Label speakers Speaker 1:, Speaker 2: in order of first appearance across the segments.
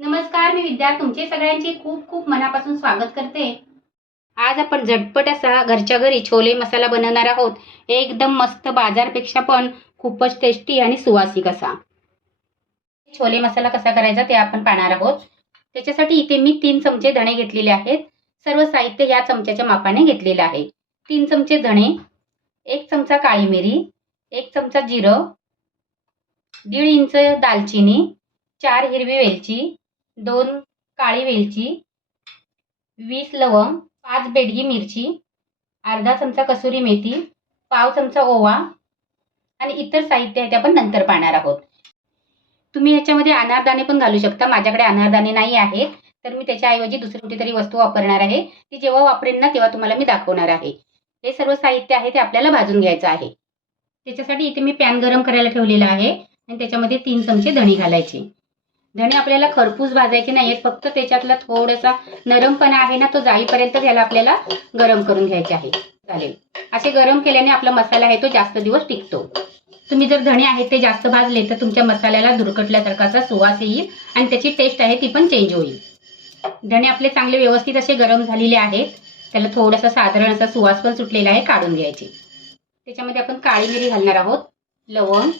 Speaker 1: नमस्कार मी विद्या. तुमचे सगळ्यांचे खूप खूप मनापासून स्वागत करते. आज आपण झटपट असा घरच्या घरी छोले मसाला बनवणार आहोत. एकदम मस्त बाजारपेक्षा पण खूपच टेस्टी आणि सुवासिक असा. छोले मसाला कसा करायचा ते आपण पाहणार आहोत. त्याच्यासाठी इथे मी तीन चमचे धणे घेतलेले आहेत. सर्व साहित्य या चमच्याच्या मापाने घेतलेलं आहे. तीन चमचे धणे एक चमचा काळी मिरी एक चमचा जिरं दीड इंच दालचिनी चार हिरवी वेलची दोन काळी वेलची वीस लवंग पाच बेडगी मिरची अर्धा चमचा कसुरी मेथी पाव चमचा ओवा आणि इतर साहित्य आहे ते आपण नंतर पाहणार आहोत. तुम्ही याच्यामध्ये अनारदाणे पण घालू शकता. माझ्याकडे अनारदाणे नाही आहेत तर मी त्याच्याऐवजी दुसरी कुठेतरी वस्तू वापरणार आहे. ती जेव्हा वापरेन ना तेव्हा तुम्हाला मी दाखवणार आहे. हे सर्व साहित्य आहे ते आपल्याला भाजून घ्यायचं आहे. त्याच्यासाठी इथे मी पॅन गरम करायला ठेवलेला आहे आणि त्याच्यामध्ये तीन चमचे धणी घालायचे. धणे आपल्याला खरपूस भाजायचे नाहीयेत फक्त त्याच्यातला थोडासा नरमपणा आहे ना तो जाईपर्यंत त्याला आपल्याला गरम करून घ्यायचे आहे. चालेल. असे गरम केल्याने आपला मसाला आहे तो जास्त दिवस टिकतो. तुम्ही जर धणे आहेत ते जास्त भाजले तर तुमच्या मसाल्याला दुर्कटल्यासारखा सुवास येईल आणि त्याची टेस्ट आहे ती पण चेंज होईल. धणे आपले चांगले व्यवस्थित असे गरम झालेले आहेत. त्याला थोडासा साधारण असा सुवास पण सुटलेला आहे काढून घ्यायचे. त्याच्यामध्ये आपण काळी मिरी घालणार आहोत लवंग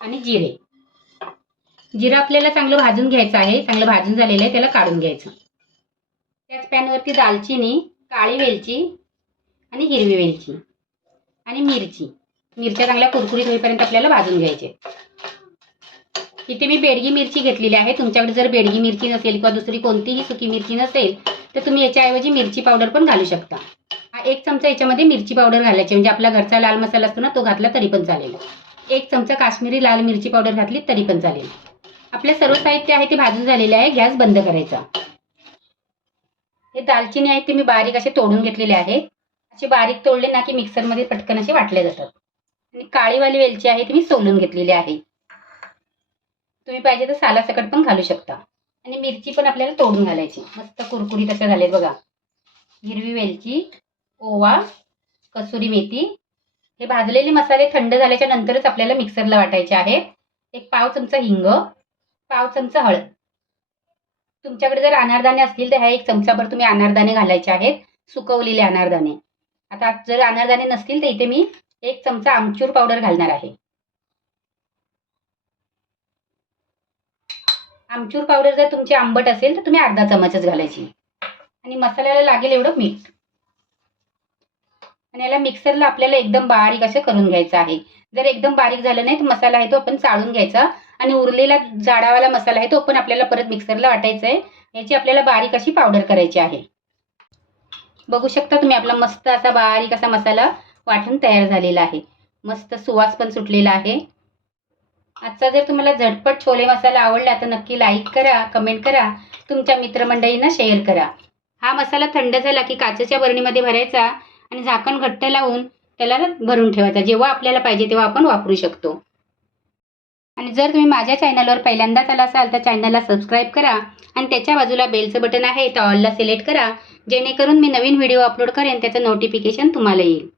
Speaker 1: आणि जिरे. जिरं आपल्याला चांगलं भाजून घ्यायचं आहे चांगलं भाजून झालेलं आहे त्याला काढून घ्यायचं. त्याच पॅनवरती दालचिनी काळी वेलची आणि हिरवी वेलची आणि मिरची. मिरच्या चांगल्या कुरकुरीत होईपर्यंत आपल्याला भाजून घ्यायचे. इथे मी बेडगी मिरची घेतलेली आहे. तुमच्याकडे जर बेडगी मिरची नसेल किंवा दुसरी कोणतीही सुकी मिरची नसेल तर तुम्ही याच्याऐवजी मिरची पावडर पण घालू शकता. हा एक चमचा याच्यामध्ये मिरची पावडर घालायची. म्हणजे आपला घरचा लाल मसाला असतो ना तो घातला तरी पण चालेल. एक चमचा काश्मीरी लाल मिरची पावडर घातली तरी पण चालेल. आपले सर्व साहित्य आहे ते भाजून झालेले आहे. गॅस बंद करायचा. हे दालचिनी आहे ते मी बारीक असे तोडून घेतलेले आहे. असे बारीक तोडले ना की मिक्सरमध्ये पटकन असे वाटले जातात. आणि काळीवाली वेलची आहे ती मी सोलून घेतलेली आहे. तुम्ही पाहिजे तर सालासकट पण घालू शकता. आणि मिरची पण आपल्याला तोडून घालायची. मस्त कुरकुरीत असे झाले बघा. हिरवी वेलची ओवा कसुरी मेथी. हे भाजलेले मसाले थंड झाल्याच्या नंतरच आपल्याला मिक्सरला वाटायचे आहेत एक पाव चमचा हिंग. पाव चमचा हळद. तुमच्याकडे जर अनारदाणे असतील तर ह्या एक चमचाभर तुम्ही अनारदाणे घालायचे आहेत. सुकवलेले अनारदाणे. आता जर अनारदाणे नसतील तर इथे मी एक चमचा आमचूर पावडर घालणार आहे. आमचूर पावडर जर तुमची आंबट असेल तर तुम्ही अर्धा चमचच घालायची. आणि मसाल्याला लागेल एवढं मीठ. आणि याला मिक्सरला आपल्याला एकदम बारीक असं करून घ्यायचं आहे. जर एकदम बारीक झालं नाही तर मसाला आहे तो आपण चाळून घ्यायचा. आणि उरलेला जाडावाला मसाला आहे तो पण आपल्याला परत मिक्सरला वाटायचा आहे याची आपल्याला बारीक अशी पावडर करायची आहे. बघू शकता तुम्ही आपला मस्त असा बारीक असा मसाला वाटून तयार झालेला आहे. मस्त सुवास पण सुटलेला आहे. आजचा जर तुम्हाला झटपट छोले मसाला आवडला तर नक्की लाईक करा कमेंट करा तुमच्या मित्रमंडळींना शेअर करा. हा मसाला थंड झाला की काचेच्या बरणीमध्ये भरायचा आणि झाकण घट्ट लावून त्याला भरून ठेवायचा जेव्हा आपल्याला पाहिजे तेव्हा आपण वापरू शकतो. आणि जर तुम्ही माझ्या चॅनलवर पहिल्यांदाच आला असाल तर चॅनलला सबस्क्राईब करा आणि त्याच्या बाजूला बेलचं बटन आहे तर ऑलला सिलेक्ट करा जेणेकरून मी नवीन व्हिडिओ अपलोड करेन त्याचं नोटिफिकेशन तुम्हाला येईल.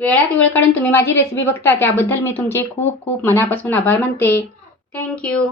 Speaker 1: वेळात वेळ काढून तुम्ही माझी रेसिपी बघता त्याबद्दल मी तुमचे खूप खूप मनापासून आभार मानते. थँक्यू